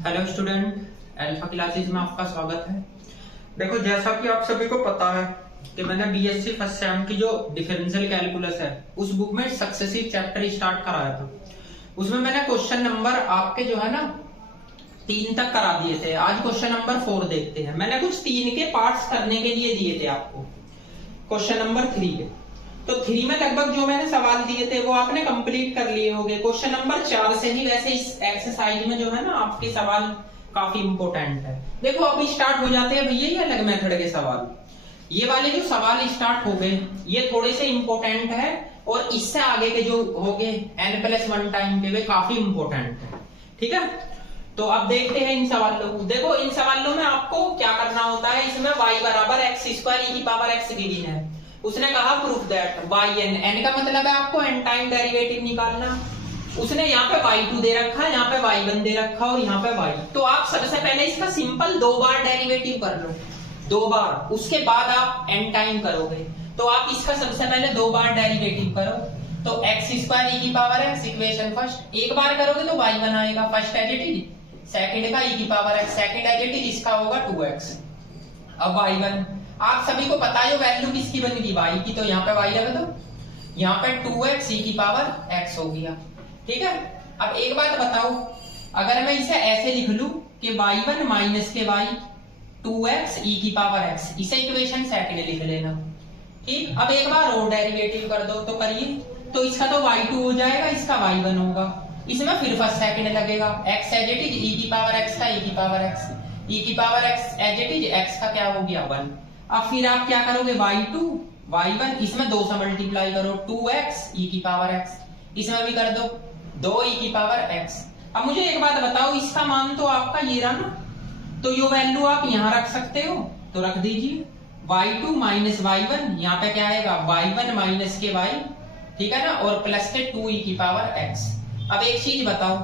Hello student, alpha classes में आपका स्वागत है। देखो, जैसा कि आप सभी को पता है कि मैंने बीएससी फर्स्ट सेम की जो डिफरेंशियल कैलकुलस है उस बुक में सक्सेसिव चैप्टर स्टार्ट कराया था। उसमें मैंने क्वेश्चन नंबर आपके जो है ना 3 तक करा दिए थे। आज क्वेश्चन नंबर 4 देखते हैं। मैंने कुछ 3 के पार्ट्स करने के लिए दिए थे आपको क्वेश्चन नंबर 3 के। तो 3 में लगभग जो मैंने सवाल दिए थे वो आपने कंप्लीट कर लिए होंगे। क्वेश्चन नंबर 4 से ही वैसे इस एक्सरसाइज में जो है ना आपके सवाल काफी इंपोर्टेंट है। देखो, अभी स्टार्ट हो जाते हैं भैया ये अलग मेथड के सवाल। ये वाले जो सवाल स्टार्ट हो गए ये थोड़े से इंपोर्टेंट है और इससे आगे के जो हो गए n+1 टाइम के वे काफी इंपोर्टेंट है। ठीक है, तो अब देखते हैं इन सवालों को। देखो, इन सवालों में आपको क्या करना होता है। इसमें y बराबर x² गिवन है। उसने कहा प्रूफ दैट yn का मतलब है आपको n टाइम डेरिवेटिव निकालना। उसने यहाँ पे y2 दे रखा है, यहाँ पे y1 दे रखा और यहाँ पे y। तो आप सबसे पहले इसका सिंपल 2 बार डेरिवेटिव कर लो, 2 बार। उसके बाद आप n टाइम करोगे। तो आप इसका सबसे पहले 2 बार डेरिवेटिव करो। तो x² इक्वेशन फर्स्ट, एक बार करोगे तो y1 आएगा first as it is, second का e⁻x second as it is, इसका होगा 2x। अब y1 आप सभी को पता है वैल्यू किसकी बनेगी, y की। तो यहाँ पे y रख दो, यहाँ पे 2x e⁻x हो गया। ठीक है, अब एक बात बताओ, अगर मैं इसे ऐसे लिख लूं कि y1 माइनस के y 2x e⁻x, इसे इक्वेशन सेकंड लिख लेना। ठीक, अब एक बार और डेरिवेटिव कर दो तो करिए। तो इसका तो y2 हो जाएगा, इसका y1 होगा। इसमें फिर फर्स्ट सेकंड लगेगा, x as it is e⁻x का e⁻x as it is x का क्या हो गया 1। अब फिर आप क्या करोगे, y2 y1 इसमें 2 से मल्टीप्लाई करो, 2x e⁻x इसमें भी कर दो 2 e⁻x। अब मुझे एक बात बताओ, इसका मान तो आपका ये रहा ना, तो ये वैल्यू आप यहाँ रख सकते हो, तो रख दीजिए। y2 माइनस y1, यहाँ पे क्या आएगा y1 माइनस के y, ठीक है ना, और प्लस के 2 e⁻x। अब एक चीज बताओ,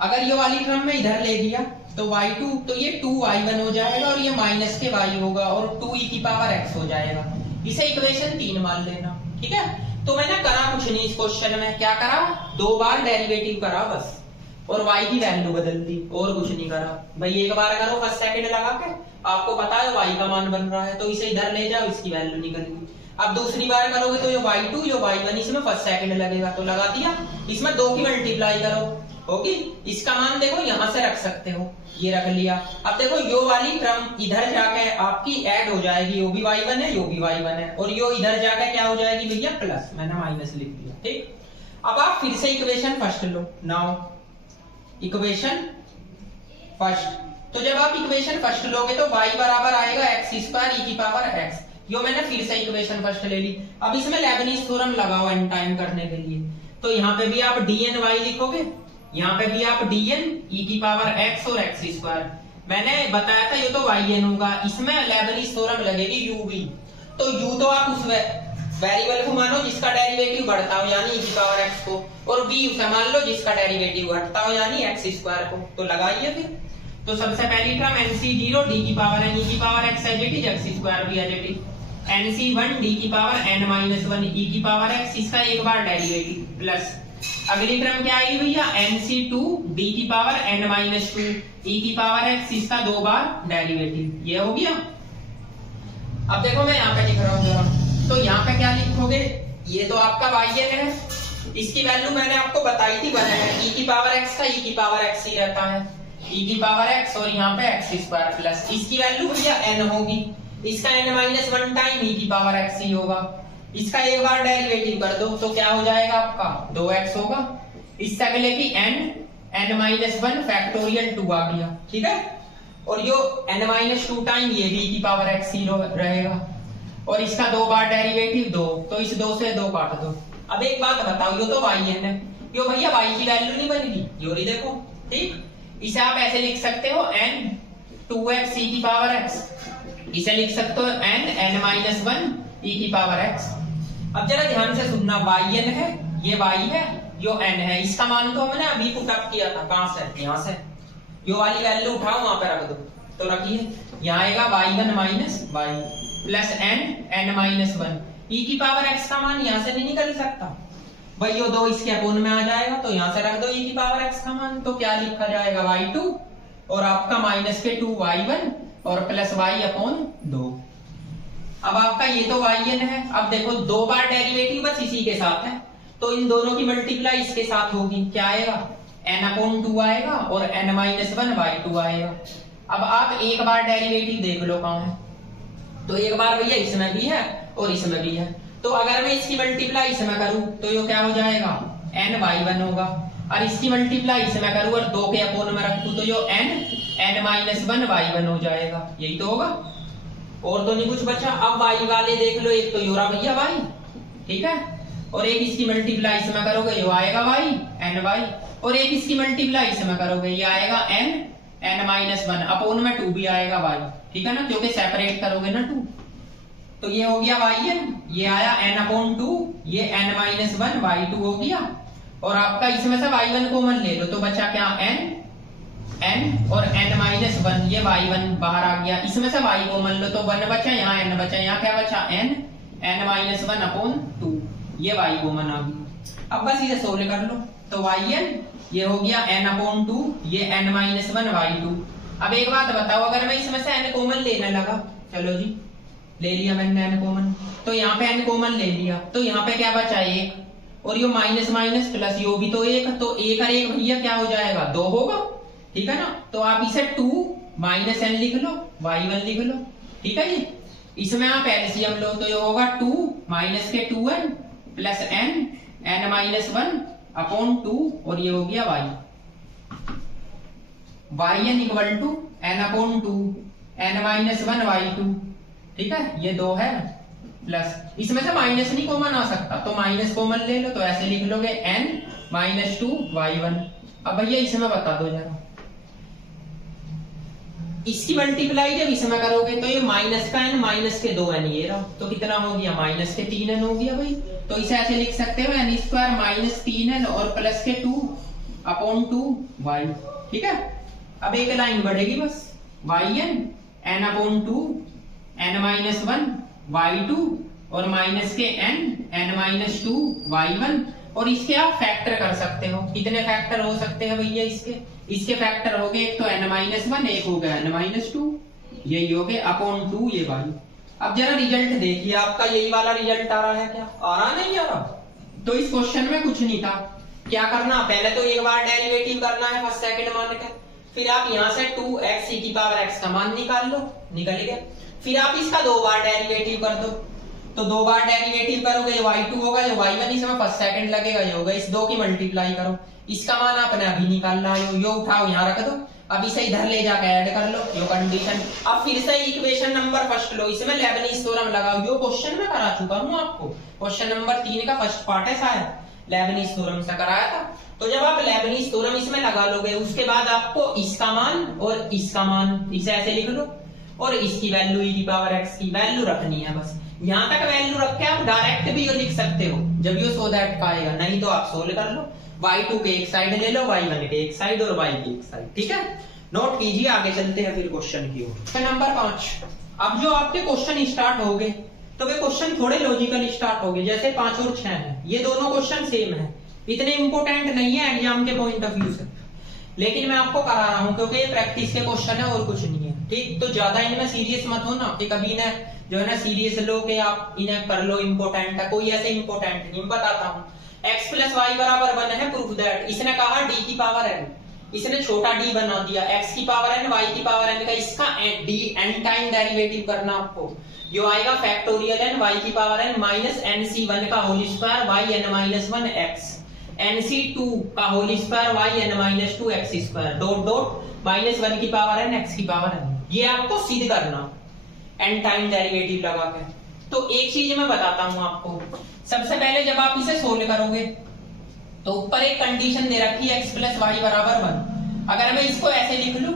अगर ये वाली टर्म में इधर ले दिया तो y2, तो ये 2y1 हो जाएगा और ये माइनस के y होगा और 2 e⁻x हो जाएगा। इसे इक्वेशन 3 मान लेना। ठीक है, तो मैंने करा कुछ नहीं इस क्वेश्चन में, क्या करा, 2 बार डेरिवेटिव करा बस, और y की वैल्यू बदल दी, और कुछ नहीं करा भाई। एक बार करो फर्स्ट सेकंड लगा के, आपको पता है y का मान बन रहा है, तो इसे इधर ले जाओ, इसकी वैल्यू निकल गई। अब दूसरी बार करोगे तो ये y2 ये y1 इसमें फर्स्ट सेकंड लगेगा, तो लगा दिया। इसमें 2 की मल्टीप्लाई करो होगी, इसका मान देखो यहां से रख सकते हो, ये रख लिया। अब देखो यो वाली टर्म इधर जाके आपकी ऐड हो जाएगी, यो भी y1 है, यो भी y1 है, और यो इधर जाके क्या हो जाएगी भैया प्लस, मैंने माइनस लिख दिया। ठीक, अब आप फिर से इक्वेशन फर्स्ट लो। नाउ इक्वेशन फर्स्ट, तो जब आप इक्वेशन फर्स्ट लोगे तो y बराबर आएगा x² e⁻x। यो मैंने फिर से इक्वेशन फर्स्ट ले ली। अब इसमें लेबनीज थ्योरम लगाओ n टाइम करने के लिए। तो यहाँ पे भी आप dny लिखोगे, यहाँ पे भी आप dn e⁻x और x²। मैंने बताया था ये तो yn होगा, इसमें लेबनीज थ्योरम लगेगी u भी। तो u तो आप उस वेरिएबल को मानो जिसका डेरिवेटिव बढ़ता हो यानी e⁻x को, और b उसे मान लो जिसका डेरिवेटिव घटता हो यानी x² को। तो लगाइए फिर। तो सबसे पहली term nc0 d⁻n e⁻x as it is x² भी as it is, nc1 d⁻n-1 e⁻x, इसका एक बार डेरिवेटिव प्लस। अगली टर्म क्या आएगी भैया, nc2 d⁻n-2 e⁻x, इसका 2 बार डेरिवेटिव। ये हो गया। अब देखो मैं यहाँ पे लिख रहा हूँ जरा, तो यहाँ पे क्या लिखोगे, ये तो आपका yn है, इसकी वैल्यू मैंने आपको बताई थी बनाया, e⁻x का e⁻x ही रहता है, e⁻x और यहाँ पे x² प्लस, इसकी वैल्यू भैया n होगी, इसका n-1 टाइम e⁻x ही होगा। इसका एक बार डेरिवेटिव कर दो तो क्या हो जाएगा आपका 2x होगा। इससे अगले की n-1 फैक्टोरियल 2 आ गया। ठीक है, और यो n-2 टाइम ये भी e⁻x ही रहेगा, और इसका 2 बार डेरिवेटिव 2, तो इस 2 से 2 काट दो। अब एक बात बताओ, यो तो yn है, यो भैया y की वैल्यू नहीं बनेगी, यो नहीं देखो। ठीक, इसे आप ऐसे लिख सकते हो n2x e⁻x, इसे लिख सकते हो n-1 e⁻x। अब जरा ध्यान से सुनना, yn है, ये y है, यो n है, इसका मान तो हमने अभी पुटअप किया था, कहां से, यहां से। यो वाली वैल्यू उठाओ वहां पे रख दो, तो रखिए, यहाँ आएगा y1 minus y plus n-1 e⁻x का मान यहां से नहीं निकल सकता, भाई ये 2 इसके अपोन में आ जाएगा, तो यहां से रख दो e की पावर x का मान, तो क्या लिखा जाएगा y2 और आपका माइनस के 2y1 और प्लस y अपॉन 2। अब आपका ये तो yn है। अब देखो 2 बार डेरिवेटिव बस इसी के साथ है, तो इन दोनों की मल्टीप्लाई इसके साथ होगी, क्या आएगा n अपॉन 2 आएगा और n माइनस 1 y2 आएगा। अब आप एक बार डेरिवेटिव देख लो कहाँ है, तो एक बार भैया इसमें भी है और इसमें भी है, तो अगर मैं इसकी मल्टीप्लाई इसमें करूं तो ये क्या हो जाएगा n y1 होगा, और इसकी मल्टीप्लाई इसमें करूं और 2 के अपोन में रखूं तो ये n माइनस 1 y1 हो जाएगा, यही तो होगा, और तो नहीं कुछ बचा। अब y वाले देख लो, एक तो योरा भैया y, ठीक है, और एक इसकी मल्टीप्लाई इसमें करोगे ये आएगा y n y, और एक इसकी मल्टीप्लाई इसमें करोगे ये आएगा n माइनस 1 अपोन में 2 भी आएगा y, ठीक है ना, क्योंकि सेपरेट करोगे ना 2, तो ये हो गया yn, ये आया n अपॉन 2, ये n माइनस 1 y2 हो गया, और आपका इसमें से y1 कॉमन ले लो तो बचा क्या n और n माइनस 1, ये y1 बाहर आ गया, इसमें से y कॉमन लो तो 1 बचा, यहाँ n बचा, यहाँ क्या बचा n माइनस 1 अपॉन 2, ये y कॉमन आ गई। अब बस इसे सोल्व कर लो, तो yn ये हो गया n अपॉन 2, ये n माइनस 1 y2। अब एक बात बताओ, अगर मैं इसमें से n कॉमन लेने लगा, चलो जी ले लिया मैंने n कॉमन, तो यहाँ पे n कॉमन ले लिया, तो यहाँ पे क्या बचा 1, और यो माइनस माइनस प्लस यो भी तो 1, तो 1 और 1 भैया क्या हो जाएगा 2 होगा, ठीक है ना, तो आप इसे 2 माइनस n लिख लो, y1 लिख लो, ठीक है जी। इसमें आप एलसीएम लो तो ये होगा 2 माइनस के 2n plus n minus 1 upon 2, और ये हो गया yn equal to n upon 2 n minus 1 y2, ठीक है, ये 2 है प्लस, इसमें से माइनस नहीं कॉमन आ सकता तो माइनस कॉमन ले लो, तो ऐसे लिख लोगे n माइनस 2 y1। अब भैया इसमें बता दो जरा, इसकी मल्टीप्लाई जब इसमें करोगे तो ये माइनस का n माइनस के 2n, ये रहा, तो कितना हो गया माइनस के 3n हो गया भाई, तो इसे ऐसे लिख सकते हो n स्क्वायर माइनस 3n और प्लस के 2 अपॉन 2y, ठीक है। अब एक लाइन बढ़ेगी बस, yn n upon 2 n minus 1 y2 और माइनस के n माइनस 2 y1, और इसके आप फैक्टर कर सकते हो, कितने फैक्टर हो सकते हैं भैया इसके फैक्टर हो गए, एक तो n माइनस 1, एक हो गया n माइनस 2, यही हो गए अपॉन 2 ये y। अब जरा रिजल्ट देखिए, आपका यही वाला रिजल्ट आ रहा है क्या, आ रहा नहीं आ रहा, तो इस क्वेश्चन में कुछ नहीं था, क्या करना, पहले तो एक बार डेरिवेटिव करना है फर्स्ट सेकंड मान के, फिर आप यहाँ से 2x e की पावर x का मान निकाल लो, निकल गया, फिर आप इसका 2 बार डेरिवेटिव कर दो, तो 2 बार डेरिवेटिव करोगे ये y2 होगा, ये y1 इसमें फर्स्ट सेकंड लगेगा, ये होगा, इस 2 की मल्टीप्लाई करो, इसका मान आपने अभी निकालना है, यो उठाओ यहाँ रख दो, अब इसे इधर ले जाकर ऐड कर लो, यो कंडीशन, अब फिर से इक्वेशन नंबर फर्स्ट लो, इसमें लेबनीज थ्योरम लगाओ, यो क्वेश्चन में करा चुका हूँ आपको, क्वेश्चन नंबर 3 का फर्स्ट पार्ट है शायद, लेबनीज थ्योरम से कराया था। तो जब आप लेबनीज थ्योरम इसमें लगा लोगे, उसके बाद आपको इसका मान और इसका मान इसे ऐसे लिख लो, और इसकी वैल्यू e की पावर x की वैल्यू रखनी है, बस यहाँ तक वैल्यू रख के आप डायरेक्ट भी लिख सकते हो जब ये सो दैट का आएगा, नहीं तो आप सोल्व कर लो, y2 के एक साइड ले लो, y1 के एक साइड और y की एक साइड, ठीक है, नोट कीजिए, आगे चलते हैं फिर क्वेश्चन की ओर। नंबर 5, अब जो आपके क्वेश्चन स्टार्ट हो गए तो वे क्वेश्चन थोड़े लॉजिकल स्टार्ट हो गए, जैसे 5 और 6 है, ये दोनों क्वेश्चन सेम है, इतने इंपोर्टेंट नहीं है एग्जाम के पॉइंट ऑफ व्यू से, लेकिन मैं आपको करा रहा हूं क्योंकि ये प्रैक्टिस के क्वेश्चन है और कुछ नहीं है, ठीक, तो ज्यादा इनमें सीरियस मत हो ना, कि कभी ना जो है ना सीरियस लो के आप इन्हें कर लो इंपोर्टेंट है, कोई ऐसे इंपोर्टेंट नहीं, बताता हूँ। x प्लस वाई बराबर 1 है, प्रूफ दैट, इसने कहा d की पावर n, इसने छोटा d बना दिया, x की पावर n y की पावर n का, इसका d n टाइम डेरिवेटिव करना आपको, जो आएगा फैक्टोरियल n y की पावर n माइनस nc1 का whole square y n minus 1 x, nc2 का whole square y n minus 2 x square, dot dot minus 1 की पावर n x की power n, ये आपको सिद्ध करना n टाइम डेरिवेटिव लगा के। तो एक चीज मैं बताता हूं आपको, सबसे पहले जब आप इसे सोल्व करोगे तो ऊपर एक कंडीशन दे रखी है x प्लस वाई बराबर 1, अगर मैं इसको ऐसे लिख लूं,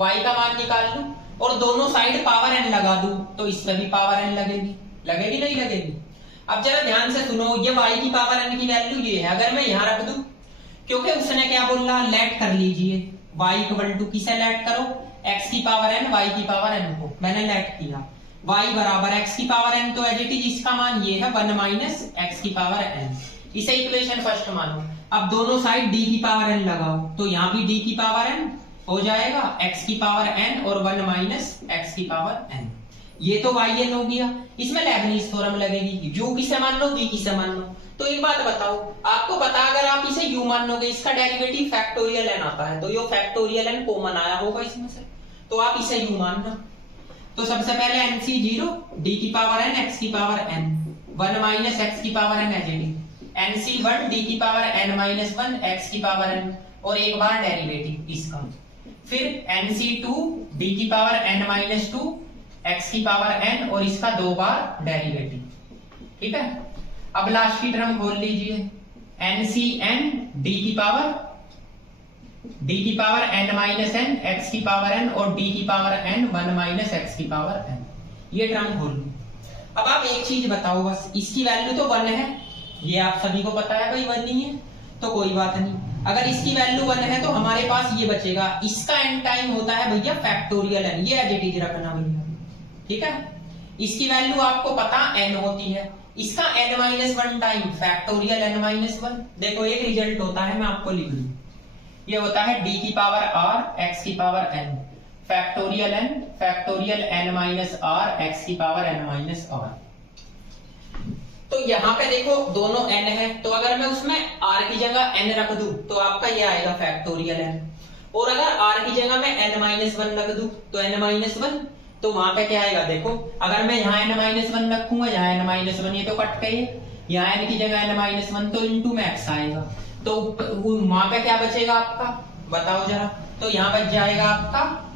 y का मान निकाल लूं और दोनों साइड पावर n लगा दूं, तो इसमें भी पावर n लगेगी, लगेगी नहीं लगेगी। अब जरा ध्यान से सुनो, ये y की पावर n की वैल्यू ये है, अगर मैं यहाँ रख दूं, क्योंकि उसने क्या बोला, लेट कर लीजिए, y इक्वल टू किसे लेट करो, x की पावर n y की पावर n को, मैंने लेट किया, y बराबर x की पावर n, तो एज इट इज इसका मान ये है 1 माइनस x की पावर n, इसे इक्वेशन फर्स्ट मानो। अब दोनों साइड d की पावर n लगाओ, तो यहाँ भी d की पावर n हो जाएगा x की पावर n और 1 माइनस x की पावर n। ये तो yn हो गया। इसमें लेबनीज थ्योरम लगेगी, u किसे मान लो v किसे मान लो। तो एक बात बताओ, आपको पता अगर आप इसे u मान लोगे, इसका डेरिवेटिव फैक्टोरियल n आता है, तो ये फैक्टोरियल n कॉमन आया होगा इसमें से, तो आप इसे u मानना। तो सबसे पहले nc 0 d की पावर n x की पावर n 1 माइनस x की power n as nc 1 d की पावर n माइनस 1 x की पावर n और एक बार डेरिवेटिव इसका। फिर nc 2 d की पावर n माइनस 2 x की पावर n और इसका 2 बार डेरिवेटिव। ठीक है, अब लास्ट की टर्म खोल लीजिए, ncn d की power n minus n x की पावर n और d की पावर n 1 माइनस x की पावर n। ये टर्म खोल लो। अब आप एक चीज बताओ बस, इसकी वैल्यू तो 1 है, ये आप सभी को पता है भाई 1 नहीं है तो कोई बात नहीं। अगर इसकी वैल्यू 1 है तो हमारे पास ये बचेगा, इसका n टाइम होता है भैया फैक्टोरियल n, ये एज इट इज रखना भैया। ठीक है, इसकी वैल्यू आपको पता n होती है, इसका n-1 टाइम फैक्टोरियल n-1। देखो एक रिजल्ट होता है, मैं आपको लिख दूं, ये होता है d की पावर r x की power n factorial n-r x की पावर n-r। तो यहाँ पे देखो दोनों n है, तो अगर मैं उसमें r की जगह n रख दूं तो आपका ये आएगा फैक्टोरियल n, और अगर r की जगह मैं n-1 रख दूं तो n-1, तो वहां पे क्या आएगा देखो, अगर मैं यहाँ n-1 रखूंगा, यहाँ n-1 ये तो कट गए, यहाँ n की जगह n-1 तो इंटू में x आएगा, तो वहां पे क्या बचेगा आपका बताओ जरा। तो यहाँ बच जाएगा आपका,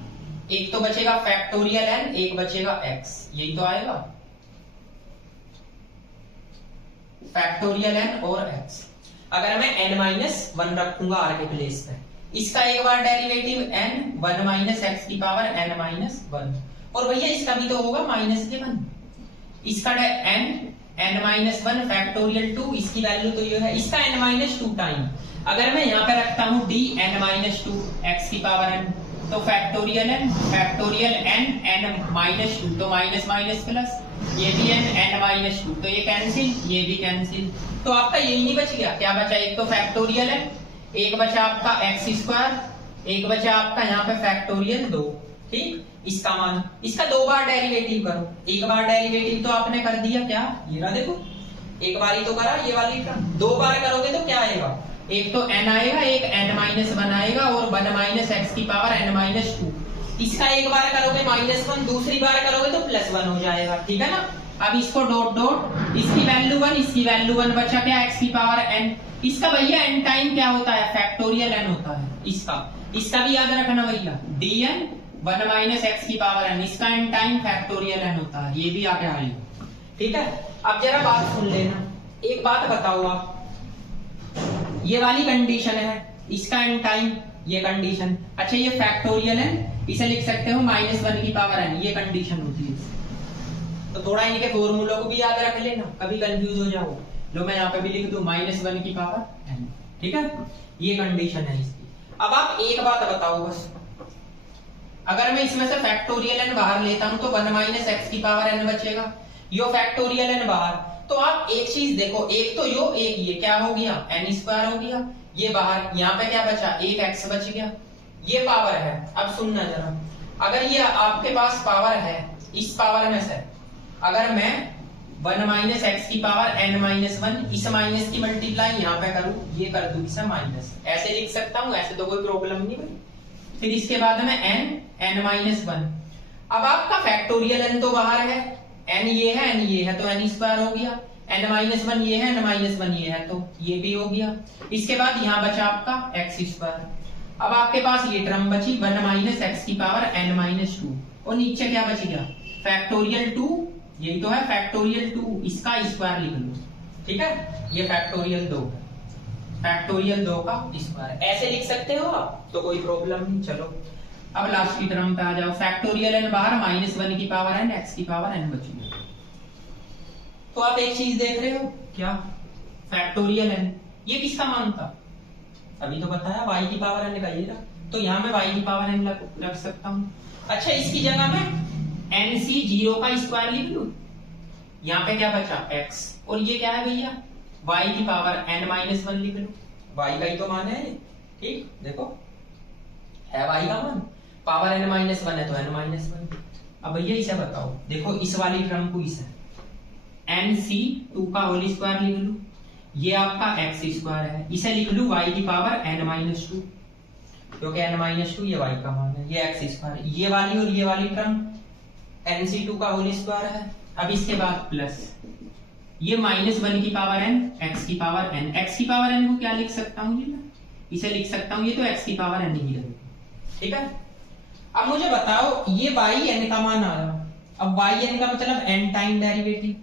एक तो बचेगा फैक्टोरियल n, एक बचेगा x, यही तो आएगा फैक्टोरियल n और x। अगर मैं n-1 रखूंगा r के प्लेस पे, इसका एक बार डेरिवेटिव n 1 माइनस x की पावर n-1, और भैया इसका भी तो होगा माइनस के 1, इसका n-1 फैक्टोरियल 2, इसकी वैल्यू तो ये है, इसका n-2 टाइम। अगर मैं यहाँ पे रखता हूँ d n-2 x की पावर n, तो फैक्टोरियल n-2 तो माइनस माइनस प्लस, ये भी n-2 तो ये कैंसिल, ये भी कैंसिल, तो आपका यही नहीं बच गया, क्या बचा, एक तो फैक्टोरियल n, एक बचा आपका x², एक बचा आपका यहाँ पे फैक्टोरियल 2। ठीक, इसका मान, इसका 2 बार डेरिवेटिव करो, एक बार डेरिवेटिव तो आपने कर दिया, क्या ये रहा देखो, एक बार ही तो करा, ये वाली टर्म 2 बार करोगे तो क्या आएगा, एक तो n आएगा, एक n-1 आएगा और 1 माइनस x की पावर n-2। इसका एक बार करोगे -1, दूसरी बार करोगे तो +1 हो जाएगा। ठीक है ना, अब इसको डॉट डॉट, इसकी वैल्यू 1, इसकी वैल्यू 1, बचा क्या x की पावर n। इसका भैया n टाइम क्या होता है, फैक्टोरियल n होता है इसका भी याद रखना भैया, dn 1 माइनस x की पावर n, इसका n टाइम फैक्टोरियल n होता है, ये भी आगे आएगा। ठीक है, अब जरा बात सुन लेना, एक बात बताओ आप, ये वाली कंडीशन है, इसका n टाइम, ये कंडीशन, अच्छा ये फैक्टोरियल n, इसे लिख सकते हो -1 की पावर n, ये कंडीशन होती है। तो थोड़ा इनके फॉर्मूलों को भी याद रख लेना, कभी कंफ्यूज हो जाओ। लो मैं यहाँ पे भी लिख दूं -1 की पावर n। ठीक है, ये कंडीशन है इसकी। अब आप एक बात बताओ बस, अगर मैं इसमें से फैक्टोरियल n बाहर लेता हूं तो 1 माइनस x की पावर n बचेगा, यो फैक्टोरियल n बाहर, तो आप एक चीज देखो, एक तो यो, एक ये क्या हो गया, n² हो गया, ये बाहर, यहाँ पे क्या बचा, एक x बच गया, ये पावर है। अब सुनना जरा, अगर ये आपके पास पावर है, इस पावर में से अगर मैं 1 माइनस x की पावर n-1, इस माइनस की मल्टीप्लाई यहाँ पे करूं, ये कर दूं इसे माइनस, ऐसे लिख सकता हूं, ऐसे तो कोई प्रॉब्लम नहीं भाई। फिर इसके बाद में n-1, अब आपका फैक्टोरियल n तो बाहर है, n ये है, n ये है, तो n² हो गया, n-1 ये है, n-1 ये है, तो ये भी हो गया। इसके बाद यहाँ बचा आपका x², अब आपके पास ये टर्म बची 1 माइनस x की पावर n-2, और नीचे क्या बच गया, फैक्टोरियल 2, यही तो है फैक्टोरियल 2, इसका स्क्वायर लिख लो। ठीक है, ये फैक्टोरियल 2 का स्क्वायर, ऐसे लिख सकते हो आप, तो कोई प्रॉब्लम नहीं। चलो अब लास्ट की टर्म पे आ जाओ, फैक्टोरियल n बाहर, -1 की पावर n, x की पावर n बची। तो आप एक चीज देख रहे हो क्या, फैक्टोरियल n, ये किसका मान था, अभी तो बताया y की पावर n का, ये था, तो यहाँ मैं y की पावर n रख सकता हूँ। अच्छा, इसकी जगह मैं nc 0 का स्क्वायर लिख लूं, यहाँ पे क्या बचा x, और ये क्या है भैया y की पावर n-1 लिख लो, y का ही तो मान है ये, ठीक, देखो है y का मान, पावर n-1 है तो n-1। अब भैया इसे बताओ, देखो इस वाली टर्म को इसे nc2 का होल स्क्वायर लिख लूं, ये आपका x स्क्वायर है, इसे लिख लूं y की पावर n-2, क्योंकि n-2 ये y का मान है, ये x स्क्वायर, ये वाली और ये वाली टर्म nc2 का होल स्क्वायर है। अब इसके बाद प्लस ये -1 की पावर n, x की पावर n, x की पावर n को क्या लिख सकता हूँ ये, इसे लिख सकता हूँ ये तो x की पावर n ही रहेगी, ठीक है। अब मुझे बताओ ये yn का मान आया, अब yn का मतलब n टाइम डेरिवेटिव,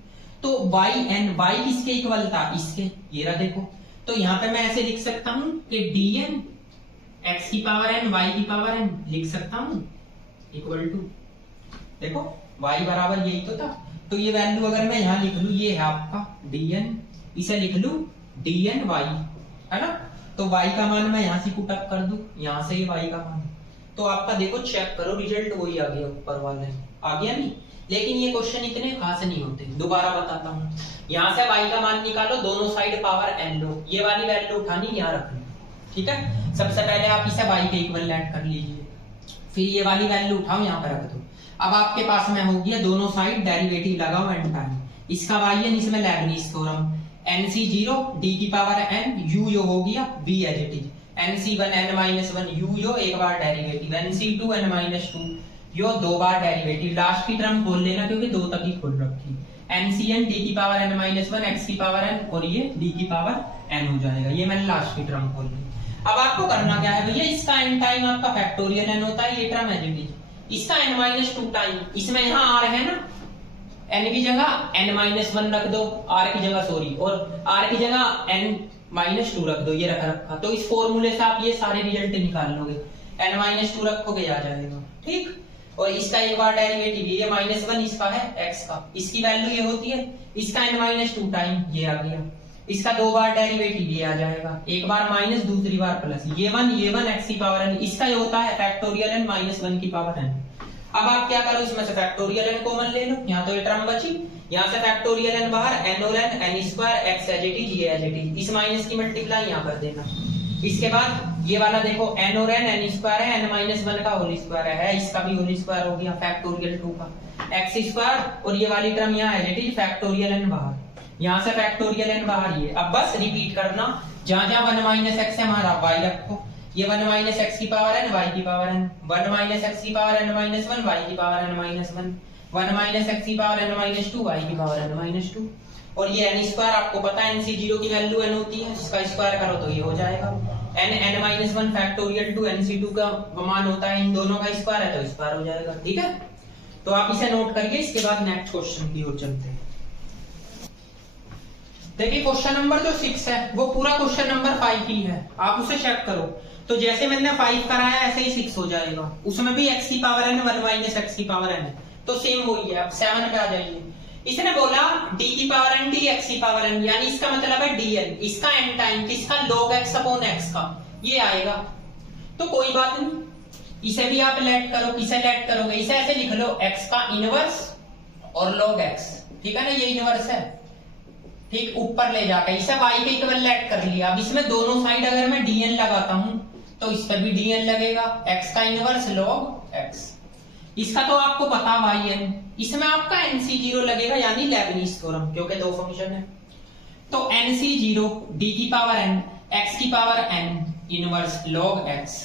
तो y किसके इक्वल था, इसके, ये रहा देखो, तो यहाँ पे मैं ऐसे लिख सकता हूँ कि dn x की पावर n y की पावर n लिख सकता हूँ इक्वल टू, देखो y बराबर यही तो था, तो ये वैल्यू अगर मैं यहाँ लिख लूँ, ये है आपका dn, इसे लिख लूँ dn y, है ना, तो y का मान मैं यहाँ से पुट अप कर दूं, यहाँ से ये y का मान, तो आपका देखो चेक करो रिजल्ट वही आ गया ऊपर वाले, आ गया नहीं। लेकिन ये क्वेश्चन इतने खास नहीं होते, दोबारा बताता हूँ, यहाँ से y का मान निकालो, दोनों साइड पावर n लो, ये वाली वैल्यू उठानी यहाँ रख लो, ठीक है। सबसे पहले आप इसे y के इक्विवेलेंट कर लीजिए, फिर ये वाली वैल्यू उठाओ यहाँ पर रख दो। अब आपके पास में हो गया दोनों साइड डेरिवेटिव लगाओ n टाइम, इसका yn, इसमें लेबनीज थ्योरम, nc0 d की पावर n u यो हो गया v as it is, nc1 n-1 u यो एक बार डेरिवेटिव, nc2 n-2 यो दो बार डेरिवेटिव, लास्ट की टर्म खोल लेना क्योंकि दो तक ही खोल रखी, ncn d की पावर n-1 x की पावर n और ये d की पावर n हो जाएगा, ये मैंने लास्ट की टर्म खोल ली। अब आपको करना क्या है भैया, इसका n टाइम आपका फैक्टोरियल n होता है, ये टर्म एज इट इज, इसका n-2 टाइम, इसमें यहाँ r है ना, n की जगह n-1 रख दो, r की जगह सॉरी, और r की जगह n-2 रख दो, ये रखा, तो इस फॉर्मूले से आप ये सारे रिजल्ट निकाल लोगे, n-2 रखोगे आ जाएगा, ठीक। और इसका एक बार डेरिवेटिव, ये -1 इसका है x का, इसकी वैल्यू ये होती है, इसका n-2 टाइम ये आ गया, इसका दो बार डेरिवेटिव ये आ जाएगा, एक बार माइनस दूसरी बार प्लस, ये 1 x की पावर n, इसका ये होता है फैक्टोरियल n -1 की पावर n। अब आप क्या करो, इसमें से फैक्टोरियल n कॉमन ले लो, यहाँ तो ये टर्म बची, यहाँ से फैक्टोरियल n बाहर, n और n square x as it is, ये एज इट इज, इस माइनस की मल्टीप्लाई यहाँ कर देना। इसके बाद ये वाला देखो n और n स्क्वायर है, n-1 का होल स्क्वायर है, इसका भी होल स्क्वायर हो गया फैक्टोरियल 2 का, x स्क्वायर, और ये वाली टर्म यहाँ as it is factorial n बाहर, यहाँ से फैक्टोरियल n बाहर, ये अब बस रिपीट करना, जहां जहां 1 - x है हमारा y रखो, ये 1 - x की पावर n y की पावर n, 1 - x की पावर n-1 y की पावर n-1, 1 - x की पावर n-2 y की पावर n-2, और ये n स्क्वायर आपको पता है nc0 की वैल्यू n होती है, इसका स्क्वायर करो तो ये हो जाएगा n-1 फैक्टोरियल 2 nc2 का मान होता है, इन दोनों का स्क्वायर है तो स्क्वायर हो जाएगा, ठीक है। तो आप इसे नोट करिए, इसके बाद नेक्स्ट क्वेश्चन की ओर चलते हैं। देखिए क्वेश्चन नंबर जो 6 है वो पूरा क्वेश्चन नंबर 5 ही है, आप उसे चेक करो, तो जैसे मैंने 5 कराया ऐसे ही 6 हो जाएगा, उसमें भी x की पावर n 1 - x की पावर n, तो सेम वही है। अब 7 पे आ जाइए, इसने बोला d की पावर n d x की पावर n, यानी इसका मतलब है dn, इसका n टाइम किसका, log x अपॉन x का, ये आएगा, तो कोई बात नहीं, इसे भी आप लेट करो, किसे लेट करोगे, इसे ऐसे लिख लो x का इनवर्स और log x, ठीक है ना, ये इनवर्स है, ठीक, ऊपर ले जाकर इसे y के इक्विवेलेंट कर लिया। अब इसमें दोनों साइड अगर मैं dn लगाता हूं तो इस पर भी dn लगेगा, x का इनवर्स log x, इसका तो आपको पता yn, इसमें आपका nc0 लगेगा, यानी लेबनीज थ्योरम, क्योंकि दो फंक्शन है, तो nc0 d की पावर n x की power n inverse log x।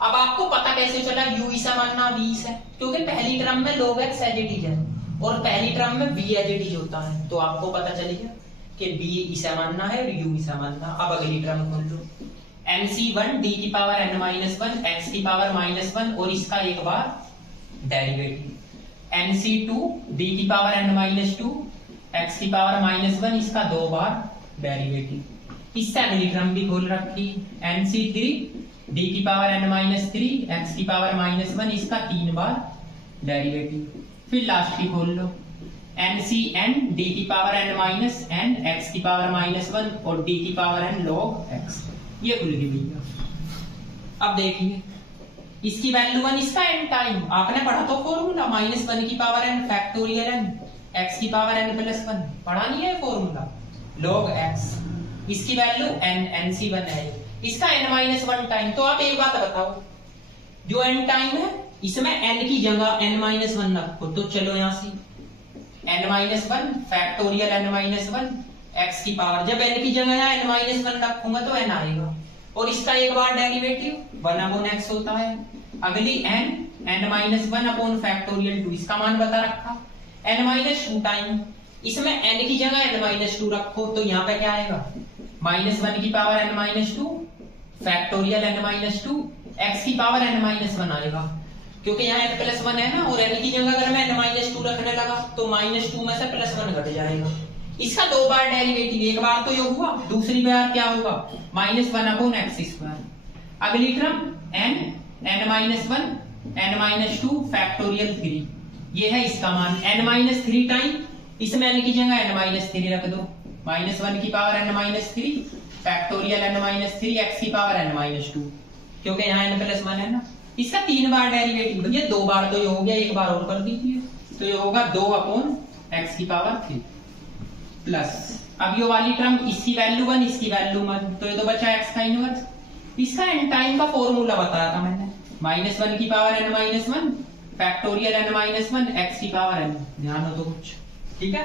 अब आपको पता कैसे चला, u इसे मानना v से, क्योंकि पहली टर्म में log x as it is है और पहली टर्म में v एज इट इज होता है, तो आपको पता चल गया कि b इसे मानना है और u इसे मानना। अब अगली टर्म खोल लो, nc1 d की पावर n-1 x की पावर -1 और इसका एक बार डेरिवेटिव, nc2 d की पावर n-2 x की पावर -1, इसका दो बार डेरिवेटिव। इससे अगली टर्म भी खोल रखी, nc3 d की पावर n-3 x की पावर -1, इसका तीन बार डेरिवेटिव। फिर लास्ट की खोल लो, nCn d की पावर n-n x की पावर -1 और d की पावर n log x, ये खुल गई भैया। अब देखिए इसकी वैल्यू 1, इसका n टाइम, आपने पढ़ा तो फॉर्मूला, -1 की power n factorial n x की पावर n+1, पढ़ा नहीं है फॉर्मूला, log x इसकी वैल्यू nc1 है, इसका n-1 टाइम। तो आप एक बात बताओ, जो n टाइम है इसमें n की जगह n-1 रखो, तो चलो यहां से n-1 फैक्टोरियल n-1 x की पावर, जब n की जगह यहाँ n-1 रखूंगा तो n आएगा, और इसका एक बार डेरिवेटिव 1/x होता है। अगली n-1 अपॉन फैक्टोरियल 2, इसका मान बता रखा n-2 टाइम, इसमें n की जगह n-2 रखो, तो यहाँ पे क्या आएगा -1 की power n-2 factorial n-2 x की पावर n-1 आएगा, क्योंकि यहाँ n+1 है ना, और n की जगह अगर मैं n-2 रखने लगा तो -2 में से +1 घट जाएगा। इसका दो बार डेरिवेटिव, एक बार तो ये हुआ, दूसरी बार क्या होगा -1/x²। अगली टर्म n-1 n-2 फैक्टोरियल 3, ये है इसका मान n-3 टाइम, इसमें n की जगह n-3 रख दो, -1 की power n-3 factorial n-3 x की पावर n-2, क्योंकि यहाँ n+1 है ना। इसका 3 बार डेरिवेटिव, भैया 2 बार तो ये हो गया, एक बार और कर दीजिए, तो ये होगा 2/x की पावर 3 प्लस, अब ये वाली टर्म इसकी वैल्यू 1 इसकी वैल्यू 1, तो ये तो बचा x का इनवर्स। इसका n टाइम का फॉर्मूला बताया था मैंने, -1 की power n-1 factorial n-1 x की पावर n, ध्यान हो तो कुछ, ठीक है।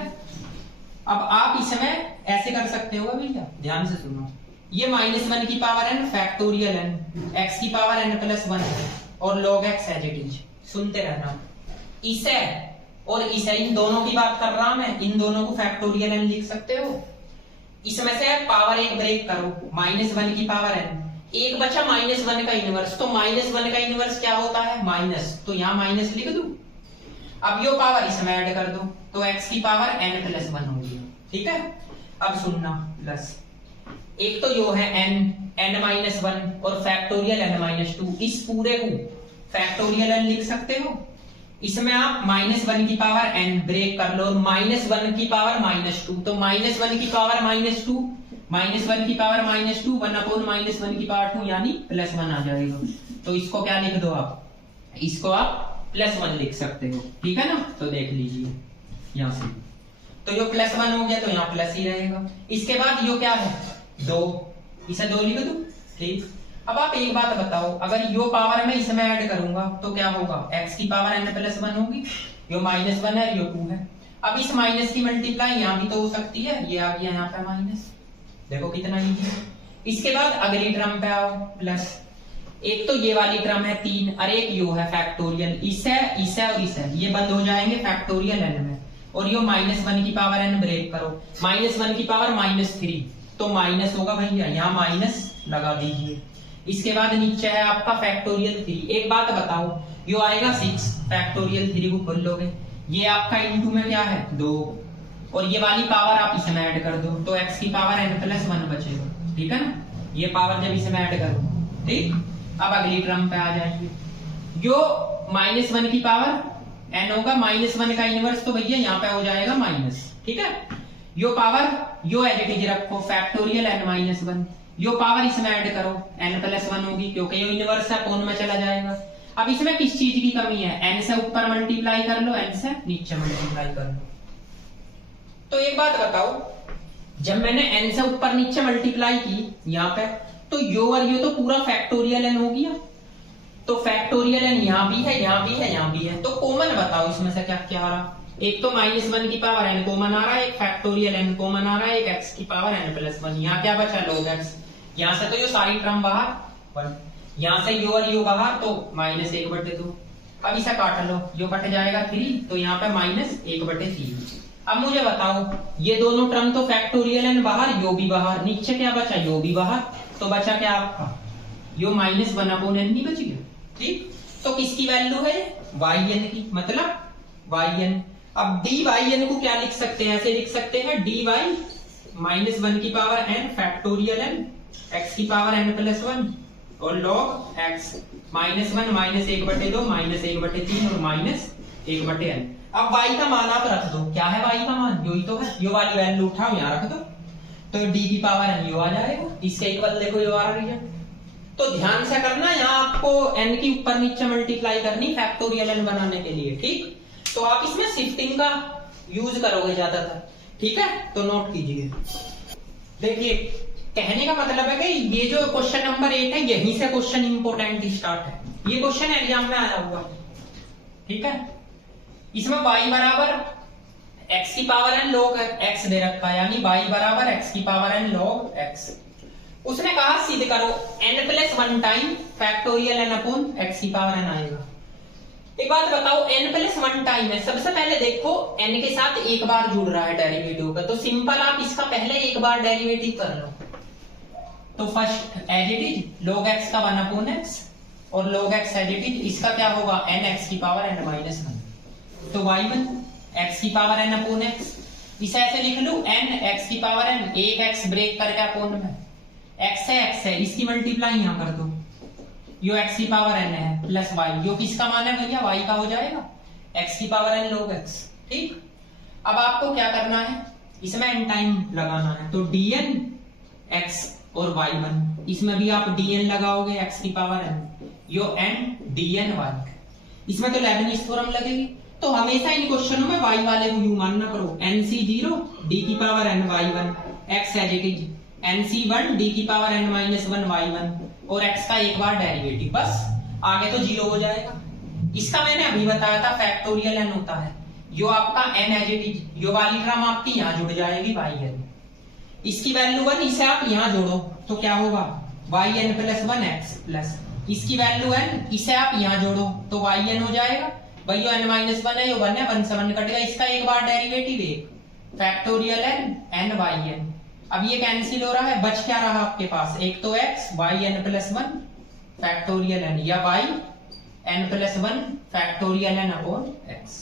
अब आप इसमें ऐसे कर सकते हो भैया, ध्यान से सुनो, ये -1 की power n factorial n x की पावर n+1 है, और log x as it is, सुनते रहना। इसे और इसे, इन दोनों की बात कर रहा मैं, इन दोनों को फैक्टोरियल n लिख सकते हो। इसमें से पावर एक ब्रेक करो, -1 की पावर n, एक बचा -1 का इनवर्स, तो -1 का इनवर्स क्या होता है माइनस, तो यहाँ माइनस लिख दूं। अब यो पावर इसमें ऐड कर दो, तो x की पावर n+1 होगी, ठीक है। अब सुनना, प्लस एक तो यो है n-1 और फैक्टोरियल n-2, इस पूरे को फैक्टोरियल n लिख सकते हो। इसमें आप -1 की पावर n ब्रेक कर लो, -1 की पावर -2, तो -1 की पावर -2 -1 की पावर -2 1/-1 की पावर 2, यानी +1 आ जाएगा। तो इसको क्या लिख दो आप, इसको आप +1 लिख सकते हो, ठीक है ना। तो देख लीजिए यहां से, तो यो +1 हो गया, तो यहाँ प्लस ही रहेगा। इसके बाद यो क्या है 2, इसे 2 लिख दो, ठीक। अब आप एक बात बताओ, अगर यो पावर में इसमें ऐड करूंगा तो क्या होगा, x की पावर n+1 होगी, यो -1 है, यो 2 है। अब इस माइनस की मल्टीप्लाई यहाँ भी तो हो सकती है, ये आ गया यहाँ पे माइनस, देखो कितना इजी है। इसके बाद अगली टर्म पे आओ, प्लस एक तो ये वाली टर्म है 3, और एक यो है फैक्टोरियल, इसे और इसे, ये बंद हो जाएंगे फैक्टोरियल n में, और यो -1 की पावर n ब्रेक करो, -1 की पावर -3, तो माइनस होगा भैया, यहाँ माइनस लगा दीजिए। इसके बाद नीचे है आपका फैक्टोरियल 3, एक बात बताओ, यो आएगा 6, फैक्टोरियल 3 को खोल लोगे, ये आपका इनटू में क्या है 2, और ये वाली पावर आप इसमें ऐड कर दो, तो x की पावर n+1 बचेगा, ठीक है ना। ये पावर जब इसमें ऐड करो, ठीक। अब अगली टर्म पे आ जाएंगे, जो -1 की पावर n होगा, -1 का इनवर्स, तो भैया यहाँ पे हो जाएगा माइनस, ठीक है। Y power y as it is रखो, फैक्टोरियल n-1, यो पावर इसमें ऐड करो, n+1 होगी, क्योंकि यो इनवर्स है, कौन में चला जाएगा। अब इसमें किस चीज की कमी है, n से ऊपर मल्टीप्लाई कर लो, n से नीचे मल्टीप्लाई कर लो। तो एक बात बताओ, जब मैंने n से ऊपर नीचे मल्टीप्लाई की यहाँ पे, तो यो और यो तो पूरा फैक्टोरियल n हो गया, तो फैक्टोरियल n यहाँ भी है, यहाँ भी है, यहाँ भी है, तो कॉमन बताओ इसमें से क्या क्या आ रहा। एक तो -1 की पावर n कॉमन आ रहा है, एक फैक्टोरियल n कॉमन आ रहा है, एक x की पावर n+1, यहाँ क्या बचा log x, यहाँ से तो यो सारी टर्म बाहर 1, यहाँ से यो और यो बाहर, तो -1/2। अब इसे काट लो, यो कट जाएगा 3, तो यहाँ पे -1/3। अब मुझे बताओ, ये दोनों टर्म तो फैक्टोरियल n बाहर, यो भी बाहर, नीचे क्या बचा, यो भी बाहर, तो बचा क्या आपका यो -1/n नहीं बच गया, ठीक। तो किसकी वैल्यू है yn की, मतलब yn। अब dy को क्या लिख सकते हैं, ऐसे लिख सकते हैं dy -1 की power n factorial n x की पावर n+1 और log x -1 -1/2 -1/3 और -1/n। अब y का मान आप रख दो, क्या है y का मान, यो ही तो है, यो वाली वैल्यू उठाओ यहाँ रख दो, तो d की पावर n यो आ जाएगा, इसके इक्वल देखो यो आ रही है। तो ध्यान से करना, यहाँ आपको n की ऊपर नीचे मल्टीप्लाई करनी फैक्टोरियल n बनाने के लिए, ठीक। तो आप इसमें शिफ्टिंग का यूज करोगे ज्यादातर, ठीक है। तो नोट कीजिए, देखिए कहने का मतलब है कि ये जो क्वेश्चन नंबर 8 है यहीं से क्वेश्चन इंपोर्टेंट स्टार्ट है, ये क्वेश्चन एग्जाम में आया हुआ है, ठीक है। इसमें y बराबर x की पावर n log x दे रखा है, यानी y बराबर x की पावर n log x। उसने कहा सिद्ध करो n+1 time factorial n upon x की पावर n आएगा। एक बात बताओ, n+1 टाइम है, सबसे पहले देखो n के साथ एक बार जुड़ रहा है डेरिवेटिव का, तो सिंपल आप इसका पहले एक बार डेरिवेटिव कर लो। तो first as it is log x का 1 अपॉन x और log x as it is इसका क्या होगा n x की पावर n-1, तो y1 x की पावर n अपॉन x, इसे ऐसे लिख लो n x की पावर n, एक x ब्रेक करके अपॉन में x है, इसकी मल्टीप्लाई यहां कर दो, यो x की पावर n है प्लस y, जो किसका मान है भैया y का हो जाएगा x की पावर n log x, ठीक। अब आपको क्या करना है, इसमें n टाइम लगाना है, तो dn x और y1, इसमें भी आप dn लगाओगे x की पावर n, यो n dn y, इसमें तो लेबनिज़ थ्योरम लगेगी। तो हमेशा इन क्वेश्चनों में y वाले को यूं मानना करो, nc0 d की power n y1 x as it is, nc1 d की पावर n-1 y1 और x का एक बार डेरिवेटिव, बस आगे तो 0 हो जाएगा। इसका मैंने अभी बताया था फैक्टोरियल n होता है, यो आपका n एज इट इज, यो वाली टर्म आपकी यहाँ जुड़ जाएगी yn, इसकी वैल्यू 1, इसे आप यहाँ जोड़ो तो क्या होगा yn+1 x प्लस इसकी वैल्यू n, इसे आप यहाँ जोड़ो तो yn हो जाएगा, भाई यो n-1 है, यो 1 है, 1 से 1 कट गया, इसका एक बार डेरिवेटिव एक फैक्टोरियल n yn। अब ये कैंसिल हो रहा है, बच क्या रहा आपके पास, एक तो x yn+1 फैक्टोरियल n या y n+1 factorial n upon x।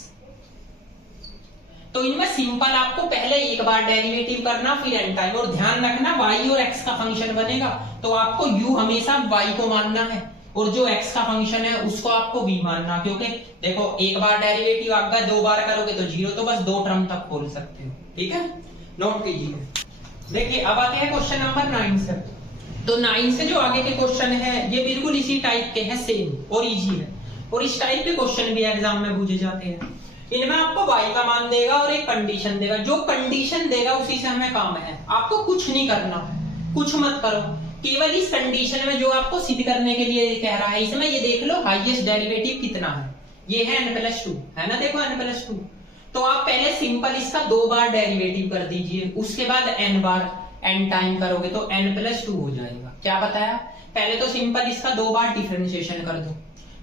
तो इनमें सिंपल आपको पहले एक बार डेरिवेटिव करना फिर n टाइम, और ध्यान रखना y और x का फंक्शन बनेगा तो आपको u हमेशा y को मानना है और जो x का फंक्शन है उसको आपको v मानना, क्योंकि देखो एक बार डेरिवेटिव आपका 2 बार करोगे तो 0, तो बस 2 टर्म तक खोल सकते हो, ठीक है, नोट कीजिए। देखिए अब आते हैं क्वेश्चन नंबर 9 से। तो 9 से जो आगे के क्वेश्चन है ये बिल्कुल इसी टाइप के हैं, सेम और इजी है, और इस टाइप के क्वेश्चन भी एग्जाम में पूछे जाते हैं। इनमें आपको y का मान देगा और एक कंडीशन देगा, जो कंडीशन देगा उसी से हमें काम है, आपको कुछ नहीं करना, कुछ मत करो, केवल इस कंडीशन में जो आपको सिद्ध करने के लिए कह रहा है, इसमें ये देख लो हाईएस्ट डेरिवेटिव कितना है, ये है n+2, है ना, देखो n+2, तो आप पहले सिंपल इसका 2 बार डेरिवेटिव कर दीजिए, उसके बाद n बार n टाइम करोगे तो n+2 हो जाएगा। क्या बताया, पहले तो सिंपल इसका 2 बार डिफरेंशिएशन कर दो,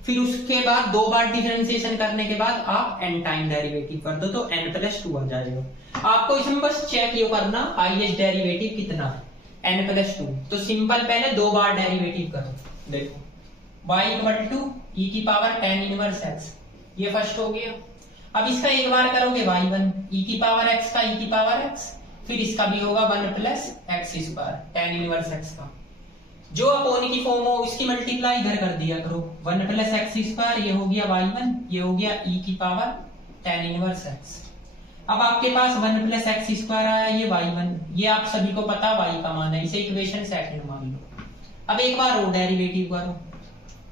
फिर उसके बाद 2 बार डिफरेंशिएशन करने के बाद आप n टाइम डेरिवेटिव कर दो तो n+2 आ जाएगा। आपको इसमें बस चेक ये करना हाईएस्ट डेरिवेटिव कितना है, n+2, तो सिंपल पहले 2 बार डेरिवेटिव करो, देखो y = e की पावर tan इनवर्स x, ये फर्स्ट हो गया। अब इसका एक बार करोगे y1 e की पावर x का e की पावर x, फिर इसका भी होगा 1 + x² tan इनवर्स x का, जो अपोन की फॉर्म हो इसकी मल्टीप्लाई इधर कर दिया करो, 1 + x², ये हो गया y1, ये हो गया e की पावर tan इनवर्स x। अब आपके पास 1 + x² आया, ये y1, ये आप सभी को पता y का मान है, इसे इक्वेशन सेकंड मान लो। अब एक बार और डेरिवेटिव करो,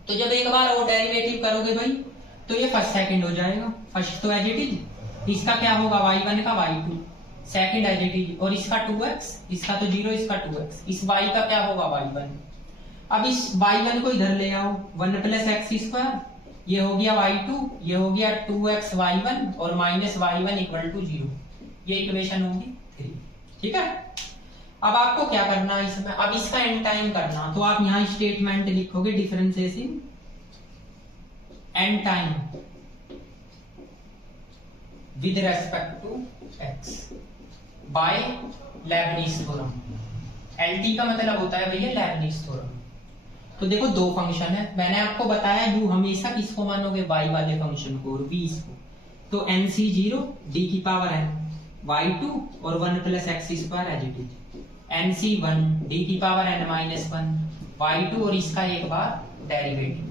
तो जब एक बार और डेरिवेटिव करोगे भाई तो ये फर्स्ट सेकंड हो जाएगा, फर्स्ट तो एज इट इज, इसका क्या होगा y1 का y2, second as it is, और इसका 2x, इसका तो 0, इसका 2x, इस y का क्या होगा y1। अब इस y1 को इधर ले आओ, 1 + x², ये हो गया y2, ये हो गया 2x y1 और -y1 = 0, ये इक्वेशन होगी 3, ठीक है। अब आपको क्या करना है इसमें, अब इसका n टाइम करना, तो आप यहाँ स्टेटमेंट लिखोगे differentiation n time with respect to x by Leibniz theorem. LT का मतलब होता है भैया लेबनिज़ थ्योरम। तो देखो 2 फंक्शन है, मैंने आपको बताया u हमेशा किसको मानोगे, y वाले फंक्शन को, और v इसको, तो nc0 d की पावर n y2 और 1 + x² as it is, nc1 d की पावर n-1 y2 और इसका एक बार डेरिवेटिव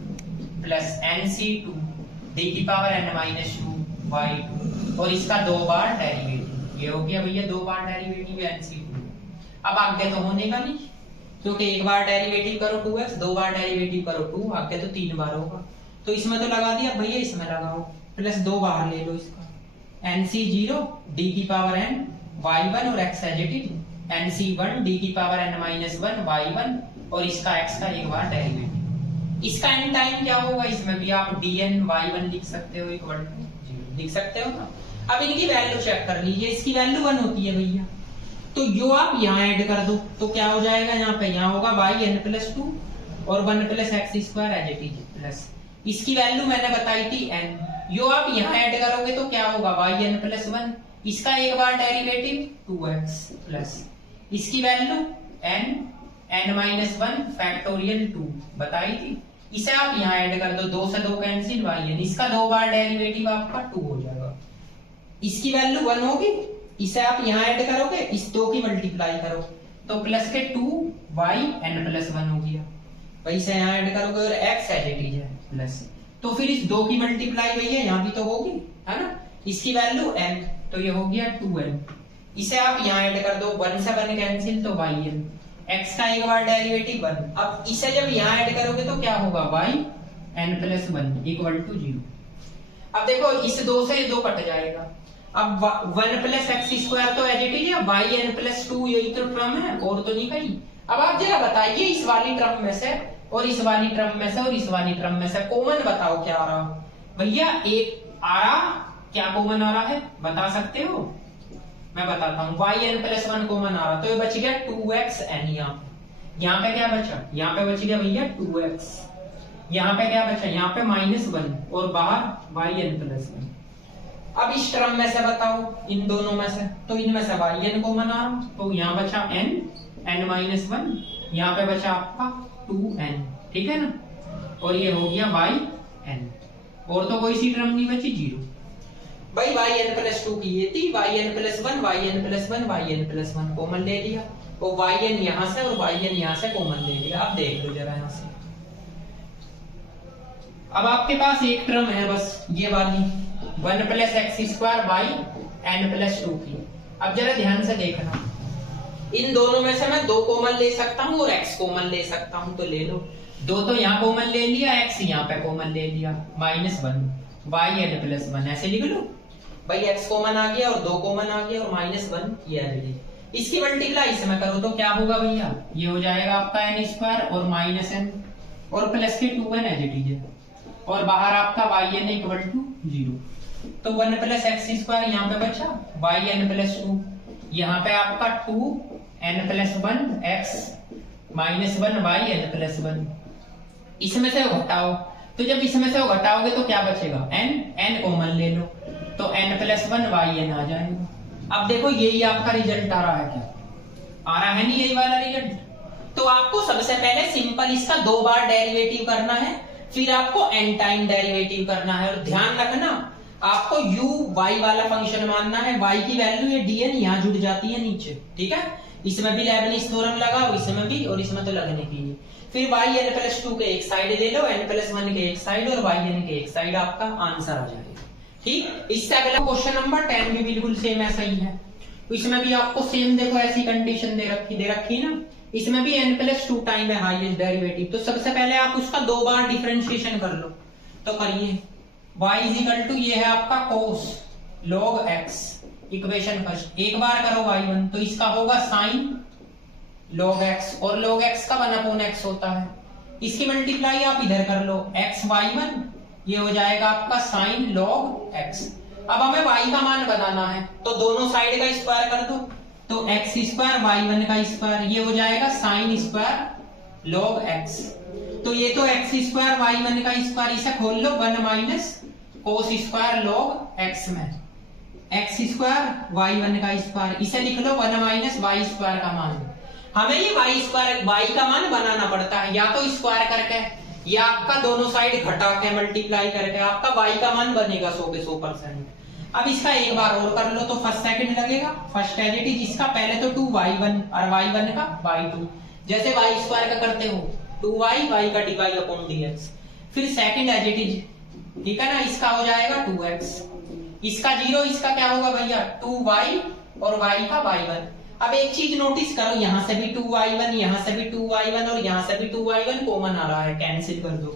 प्लस nc2 d की पावर n-2 y2 और इसका 2 बार डेरिवेटिव, ये हो गया भैया 2 बार डेरिवेटिव nc2। अब आगे तो होने का नहीं, क्योंकि एक बार डेरिवेटिव करो 2x, 2 बार डेरिवेटिव करो 2, आगे तो 3 बार होगा, तो इसमें तो लगा दिया भैया, इसमें लगाओ प्लस 2 बाहर ले लो, इसका nc0 d की पावर n y1 और x as it is nc1 d की पावर n माइनस 1 y1 और इसका x का एक बार डेरिवेटिव। इसका n टाइम क्या होगा, इसमें भी आप dn y1 लिख सकते हो इक्वल टू 0 लिख सकते हो ना। अब इनकी वैल्यू चेक कर लीजिए, इसकी वैल्यू 1 होती है भैया, तो जो आप यहाँ ऐड कर दो तो क्या हो जाएगा, यहाँ पे यहाँ होगा yn+2 और 1 + x² as it is plus इसकी वैल्यू मैंने बताई थी n, जो आप यहाँ ऐड करोगे तो क्या होगा yn+1, इसका एक बार डेरिवेटिव 2x प्लस इसकी वैल्यू n-1 फैक्टोरियल 2 बताई थी, इसे आप यहाँ ऐड कर दो, 2 से 2 कैंसिल yn, इसका 2 बार डेरिवेटिव आपका 2 हो जाएगा, इसकी वैल्यू 1 होगी, इसे आप यहाँ ऐड करोगे, इस 2 की मल्टीप्लाई करो तो प्लस के 2yn+1 हो गया, वही से यहाँ ऐड करोगे और x एज इट इज है प्लस, तो फिर इस 2 की मल्टीप्लाई भैया यहाँ भी तो होगी है ना, इसकी वैल्यू n तो ये हो गया 2n, इसे आप यहाँ ऐड कर दो, 1 से 1 कैंसिल तो yn, x का एक बार डेरिवेटिव 1, अब इसे जब यहाँ ऐड करोगे तो क्या होगा yn+1 इक्वल टू 0। अब देखो इस 2 से 2 कट जाएगा, अब 1 + x² तो एज इट इज है, yn+2 यही तो टर्म है और तो नहीं कहीं। अब आप जरा बताइए इस वाली टर्म में से और इस वाली टर्म में से और इस वाली टर्म में से कॉमन बताओ क्या आ रहा भैया, एक आ रहा क्या कॉमन आ रहा है बता सकते हो, मैं बताता हूँ, yn+1 कॉमन आ रहा तो ये बच गया 2xn, यहाँ पे क्या बचा, यहाँ पे बच गया भैया 2x, यहाँ पे क्या बचा, यहाँ पे -1 और बाहर yn+1। अब इस टर्म में से बताओ इन दोनों में से, तो इनमें से yn कॉमन आ रहा तो यहाँ बचा n-1, यहाँ पे बचा आपका 2n, ठीक है ना, और ये हो गया yn, और तो कोई सी टर्म नहीं बची 0। भाई yn+2 की ये थी, yn+1 कॉमन ले लिया और yn यहाँ से और yn यहाँ से कॉमन ले लिया। अब देख लो जरा यहाँ से, अब आपके पास एक टर्म है बस ये वाली 1 + x² n+2 की। अब जरा ध्यान से देखना, इन दोनों में से मैं 2 कॉमन ले सकता हूँ और x कॉमन ले सकता हूँ, तो ले लो, 2 तो यहाँ कॉमन ले लिया, x यहाँ पे कॉमन ले लिया, -1 yn+1 ऐसे लिख लो भाई, x कॉमन आ गया और 2 कॉमन आ गया और -1 ये आ गया, इसकी मल्टीप्लाई इसमें करो तो क्या होगा भैया, ये हो जाएगा आपका n² और -n और प्लस के 2n एज इट इज है, और बाहर आपका yn इक्वल टू 0, तो 1 + x² यहाँ पे बचा, yn+2 यहाँ पे आपका 2n+1 x -1 yn+1, इसमें से घटाओ, तो जब इसमें से घटाओगे तो क्या बचेगा, n कॉमन ले लो तो n+1 yn आ जाएगा। अब देखो यही आपका रिजल्ट आ रहा है, क्या आ रहा है, नहीं यही वाला रिजल्ट। तो आपको सबसे पहले सिंपल इसका 2 बार डेरिवेटिव करना है, फिर आपको n टाइम डेरिवेटिव करना है, और ध्यान रखना आपको u y वाला फंक्शन मानना है, y की वैल्यू ये dn यहाँ जुड़ जाती है नीचे, ठीक है, इसमें भी लेबनिज़ थ्योरम लगाओ, इसमें भी और इसमें तो लगने की है। फिर yn+2 के एक साइड ले लो, n+1 के एक साइड और yn के एक साइड, आपका आंसर आ जाएगा, ठीक। इससे अगला क्वेश्चन नंबर 10 भी बिल्कुल सेम ऐसा ही है, तो इसमें भी आपको सेम देखो ऐसी कंडीशन दे रखी ना, इसमें भी n+2 टाइम है हाईएस्ट डेरिवेटिव, तो सबसे पहले आप उसका 2 बार डिफरेंशिएशन कर लो, तो करिए, y = ये है आपका cos log x, equation first, एक बार करो y1 तो इसका होगा sin log x, और log x का 1/x होता है, इसकी मल्टीप्लाई आप इधर कर लो, x y1 ये हो जाएगा आपका sin log x। अब हमें y का मान बनाना है तो दोनों साइड का स्क्वायर कर दो, तो x² y1 का स्क्वायर ये हो जाएगा sin² log x, तो ये तो x² y1 का स्क्वायर, इसे खोल लो 1 - cos² log x में, x² y1 का स्क्वायर, इसे लिख लो 1 - y² का मान। हमें ये y का मान बनाना पड़ता है, या तो स्क्वायर करके या आपका दोनों साइड घटा के मल्टीप्लाई करके आपका y का मान बनेगा 100 के 100%। अब इसका एक बार और कर लो तो फर्स्ट सेकंड लगेगा, फर्स्ट एज इट इज, इसका पहले तो 2y1 और y1 का y2, जैसे y² का करते हो 2y y का dy/dx, फिर सेकंड एज इट इज, ठीक है ना, इसका हो जाएगा 2x, इसका 0, इसका क्या होगा भैया 2y और y का y1। अब एक चीज नोटिस करो, यहाँ से भी 2y1, यहाँ से भी 2y1 और यहाँ से भी 2y1 कॉमन आ रहा है, कैंसिल कर दो,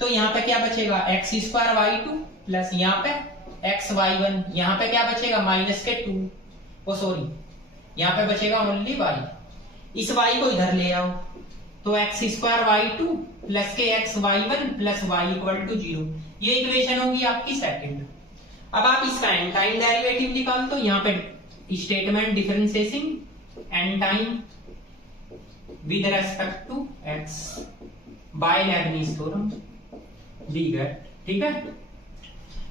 तो यहाँ पे क्या बचेगा x² y2 प्लस यहाँ पे x y1, यहाँ पे क्या बचेगा -2, यहाँ पे बचेगा ओनली y। इस y को इधर ले आओ तो x स्क्वायर y2 प्लस के x y1 plus y equal to 0। ये इक्वेशन होगी आपकी सेकंड। अब आप इसका एन टाइम डेरिवेटिव निकाल दो। यहाँ पे statement differentiating n time with respect to x by Leibniz theorem we get. ठीक है,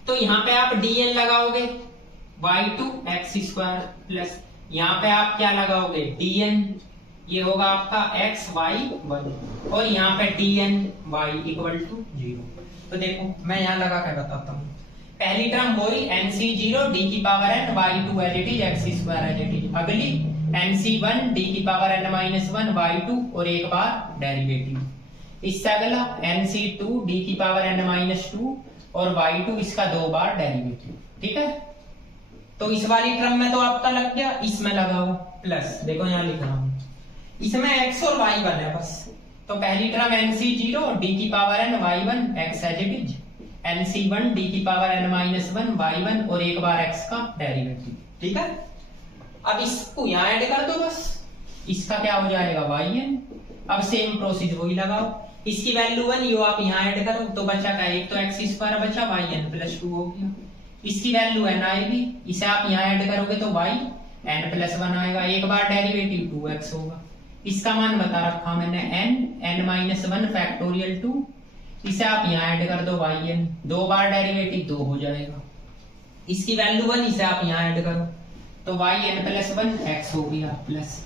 तो यहाँ पे आप dn लगाओगे y2 x स्क्वायर प्लस यहाँ पे आप क्या लगाओगे dn, ये होगा आपका x y1 और यहाँ पे dn y इक्वल टू 0। तो देखो मैं यहाँ लगा के बताता हूँ। पहली टर्म वही nc0 d की power n y2 as it is x square as it is. अगली nc1 d की पावर n माइनस 1 y2 और एक बार डेरिवेटिव। इससे अगला nc2 d की पावर n माइनस 2 और y2 इसका 2 बार डेरिवेटिव। ठीक है, तो इस वाली टर्म में तो आपका लग गया, इसमें लगाओ प्लस। देखो यहाँ लिख रहा हूं, इसमें x और y बन है बस। तो पहली टर्म nc0 d की power n y1 x as it is, nc1 d की पावर n माइनस 1 y1 और एक बार x का डेरिवेटिव। ठीक है, अब इसको यहाँ ऐड कर दो बस, इसका क्या हो जाएगा yn। अब सेम प्रोसीजर वही लगाओ, इसकी वैल्यू 1 यो आप यहाँ ऐड करो तो बचा क्या, एक तो x स्क्वायर बचा yn प्लस 2 हो गया। इसकी वैल्यू n आएगी, इसे आप यहाँ ऐड करोगे तो y n प्लस 1 आएगा, एक बार डेरिवेटिव 2x होगा। इसका मान बता रखा मैंने n माइनस 1 फैक्टोरियल 2, इसे आप यहाँ ऐड कर दो yn, 2 बार डेरिवेटिव 2 हो जाएगा। इसकी वैल्यू 1, इसे आप यहाँ ऐड करो तो yn प्लस 1 x हो गया प्लस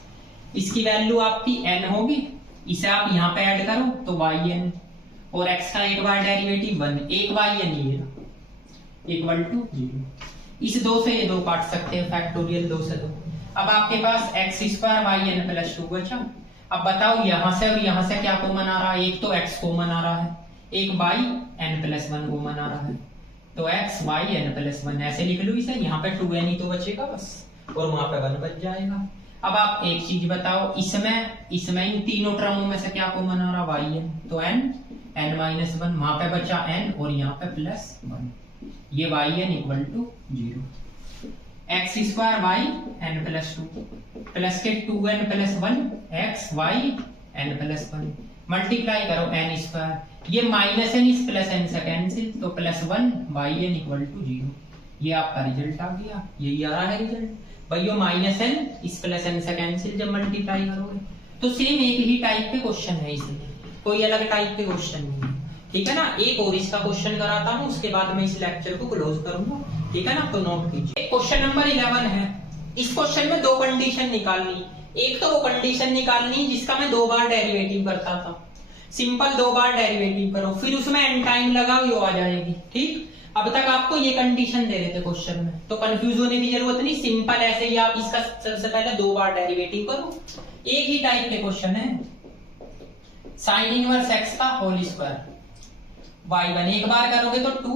इसकी वैल्यू आपकी n होगी, इसे आप यहाँ पे ऐड करो तो yn और x का एक बार डेरिवेटिव 1, एक yn ये इक्वल टू 0। इस 2 से ये 2 काट सकते हैं, फैक्टोरियल 2 से 2। अब आपके पास x स्क्वायर yn प्लस 2 बचा। अब बताओ यहाँ से और यहाँ से क्या कॉमन आ रहा है, एक तो x कॉमन आ रहा है, एक yn प्लस 1 कॉमन आ रहा है, तो x yn प्लस 1 ऐसे लिख लो इसे। यहाँ पे 2n ही तो बचेगा बस और वहां पे 1 बच जाएगा। अब आप एक चीज बताओ, इसमें इन तीनों टर्मों में से क्या कॉमन आ रहा है, yn, तो n माइनस 1, वहां पे बचा n और यहाँ पे प्लस 1, ये yn equal to 0। x square y n plus 2 plus के 2n plus 1 x y n प्लस 1 मल्टीप्लाई करो n स्क्वायर, ये माइनस n इस प्लस n से कैंसिल तो प्लस 1 yn इक्वल टू 0। ये आपका रिजल्ट आ गया, यही आ रहा है रिजल्ट भाइयों। माइनस n इस प्लस n से कैंसिल जब मल्टीप्लाई करोगे तो सेम एक ही टाइप के क्वेश्चन है, इसमें कोई अलग टाइप के क्वेश्चन नहीं है। ठीक है ना, एक और इसका क्वेश्चन कराता हूँ, उसके बाद मैं इस लेक्चर को क्लोज करूंगा। ठीक है ना, तो नोट कीजिए। क्वेश्चन नंबर 11 है। इस क्वेश्चन में 2 कंडीशन निकालनी, एक तो वो कंडीशन निकालनी जिसका मैं 2 बार डेरिवेटिव करता था। सिंपल 2 बार डेरिवेटिव करो, फिर उसमें एन टाइम लगाओ, यो आ जाएगी। ठीक, अब तक आपको ये कंडीशन दे रहे थे क्वेश्चन में, तो कंफ्यूज होने की जरूरत नहीं, सिंपल ऐसे ही आप इसका सबसे पहले 2 बार डेरिवेटिव करो। एक ही टाइप के क्वेश्चन है, साइन इनवर्स x का होल स्क्वायर y1, एक बार करोगे तो 2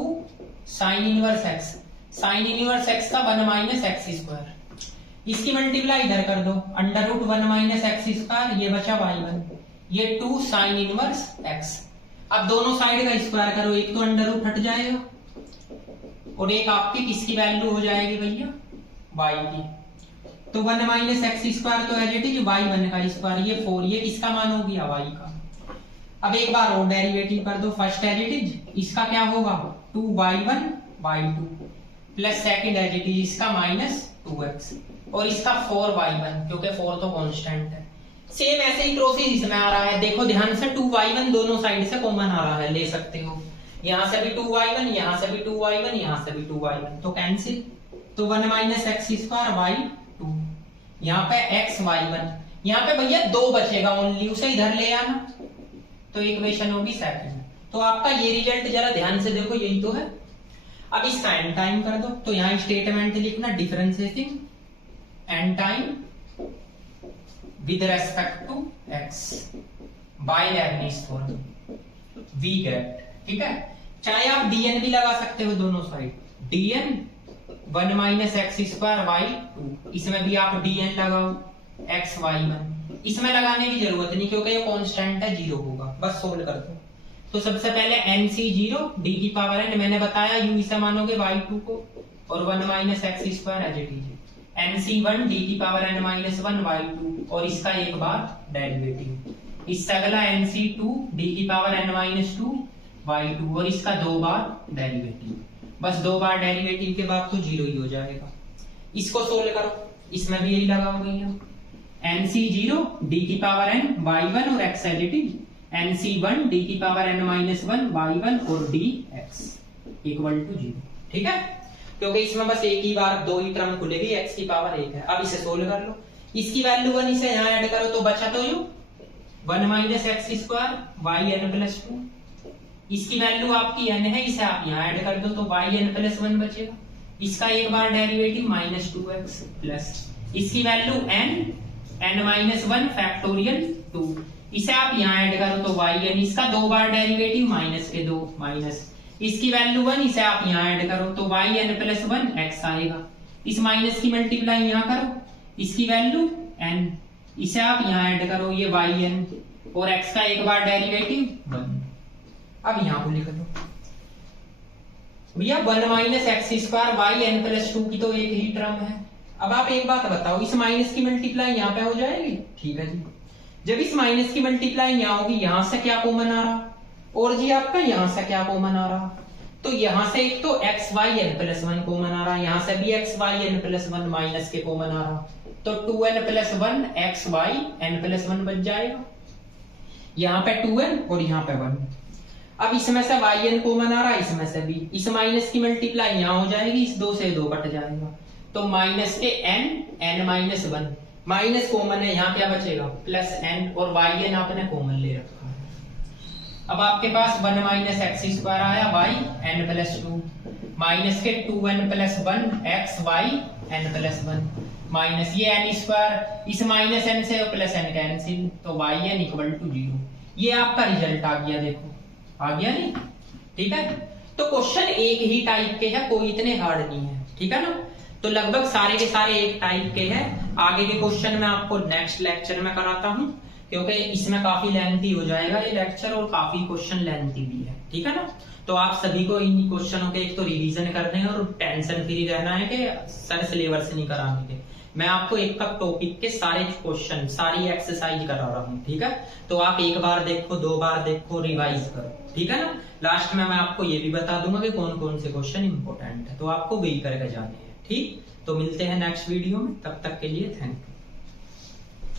sine inverse x, sine inverse x का 1 माइनस एक्स स्क्वायर, इसकी मल्टीप्लाई इधर कर दो, under root 1 minus x square, ये बचा y1, ये 2 साइन इनवर्स x। अब दोनों साइड का स्क्वायर करो, एक तो अंडर रूट हट जाएगा और एक आपकी किसकी वैल्यू हो जाएगी भैया, y की। तो 1 माइनस एक्स स्क्वायर तो एज इट इज y1 का स्क्वायर, ये 4, ये किसका मान हो गया, y का। अब एक बार और डेरिवेटिव कर दो, फर्स्ट एज इट इज इसका क्या होगा 2y1 y2 plus second as it is इसका माइनस 2x और इसका 4y1, क्योंकि 4 तो कांस्टेंट है। सेम ऐसे ही प्रोसेस इसमें आ रहा है, देखो ध्यान से 2y1 दोनों साइड से कॉमन आ रहा है, ले सकते हो, यहाँ से भी 2y1, यहाँ से भी 2y1, यहाँ से भी 2y1, तो कैंसिल, तो 1 माइनस एक्स स्क्वायर y2, यहाँ पे x y1, यहाँ पे भैया 2 बचेगा ओनली, उसे इधर ले आना, तो इक्वेशन होगी सेकंड। तो आपका ये रिजल्ट जरा ध्यान से देखो, यही तो है। अब इसका एन टाइम कर दो, तो यहाँ स्टेटमेंट लिखना differentiating n time with respect to x by Leibniz theorem we get. ठीक है, चाहे आप dn भी लगा सकते हो दोनों side, dn 1 minus x square y2, इसमें भी आप dn लगाओ x y1, इसमें लगाने की जरूरत नहीं क्योंकि ये कांस्टेंट है, 0 होगा, बस सोल्व कर दो। तो सबसे पहले nc0 d की पावर n, मैंने बताया u इसे मानोगे y2 को और 1 minus x square as it is, NC1 d की पावर n माइनस 1 y2 और इसका एक बार डेरिवेटिव, इससे अगला NC2 d की पावर n माइनस 2 y2 और इसका 2 बार डेरिवेटिव। बस 2 बार डेरिवेटिव के बाद तो 0 ही हो जाएगा। इसको सोल्व करो, इसमें भी यही लगा हुआ है। NC0 d की पावर n y1 और x एडिटिव, NC1 d की पावर n माइनस 1 y1 और dx इक्वल टू 0। ठीक है, क्योंकि इसमें बस एक ही बार 2 ही टर्म खुलेगी, x की पावर 1 है। अब इसे सोल्व कर लो, इसकी वैल्यू 1 इसे यहाँ ऐड करो तो बचा तो यू 1 minus x square y n plus 2, इसकी वैल्यू आपकी n है, इसे आप यहाँ ऐड कर दो तो वाई एन प्लस 1 बचेगा, इसका एक बार डेरिवेटिव माइनस 2x प्लस इसकी वैल्यू n माइनस 1 फैक्टोरियल 2, इसे आप यहाँ ऐड करो तो वाई एन, इसका 2 बार डेरिवेटिव माइनस के 2 माइनस इसकी वैल्यू 1, इसे आप यहाँ ऐड करो तो वाई एन प्लस 1 x आएगा, इस माइनस की मल्टीप्लाई यहाँ करो, इसकी वैल्यू n, इसे आप यहाँ ऐड करो ये वाई एन और x का एक बार डेरिवेटिव 1। अब यहाँ को लिख लो भैया 1 minus x square y n plus 2 की तो एक ही टर्म है। अब आप एक बात बताओ, इस माइनस की मल्टीप्लाई यहाँ पे हो जाएगी? ठीक है जी, जब इस माइनस की मल्टीप्लाई यहाँ होगी, यहाँ से क्या कॉमन आ रहा और जी आपका यहाँ से क्या कॉमन आ रहा, तो यहाँ से एक तो x y n plus 1 common आ रहा, यहाँ से भी x y n plus 1 minus के कॉमन आ रहा, तो 2n plus 1 x y n plus 1 बच जाएगा, यहाँ पे 2n और यहाँ पे 1। अब इसमें से yn कॉमन आ रहा है, इसमें से भी, इस माइनस की मल्टीप्लाई यहाँ हो जाएगी, इस 2 से 2 कट जाएगा, तो माइनस के n माइनस 1 माइनस कॉमन है, यहाँ क्या बचेगा प्लस n और yn आपने कॉमन ले रखा है। अब आपके पास 1 माइनस एक्स स्क्वायर आया वाई एन प्लस 2 माइनस के 2n plus 1 x y n plus 1 minus ये n स्क्वायर, इस माइनस n से प्लस n कैंसिल, तो yn इक्वल टू 0। ये आपका रिजल्ट आ गया, देखो आ गया नहीं? ठीक है, तो क्वेश्चन एक ही टाइप के हैं, कोई इतने हार्ड नहीं है। ठीक है ना, तो लगभग सारे के सारे एक टाइप के हैं। आगे के क्वेश्चन मैं आपको नेक्स्ट लेक्चर में कराता हूं, क्योंकि इसमें काफी लेंथी हो जाएगा ये लेक्चर और काफी क्वेश्चन लेंथी भी है। ठीक है ना, तो आप सभी को इन क्वेश्चनों के एक तो रिवीजन करने हैं और टेंशन फ्री रहना है कि सर सिलेबस नहीं कराने के। मैं आपको एक टॉपिक के सारे क्वेश्चन सारी एक्सरसाइज करा रहा हूँ। ठीक है, तो आप एक बार देखो, 2 बार देखो, रिवाइज करो। ठीक है ना, लास्ट में मैं आपको ये भी बता दूंगा कि कौन कौन से क्वेश्चन इंपॉर्टेंट है, तो आपको वही करके जाने हैं। ठीक, तो मिलते हैं नेक्स्ट वीडियो में, तब तक के लिए थैंक यू।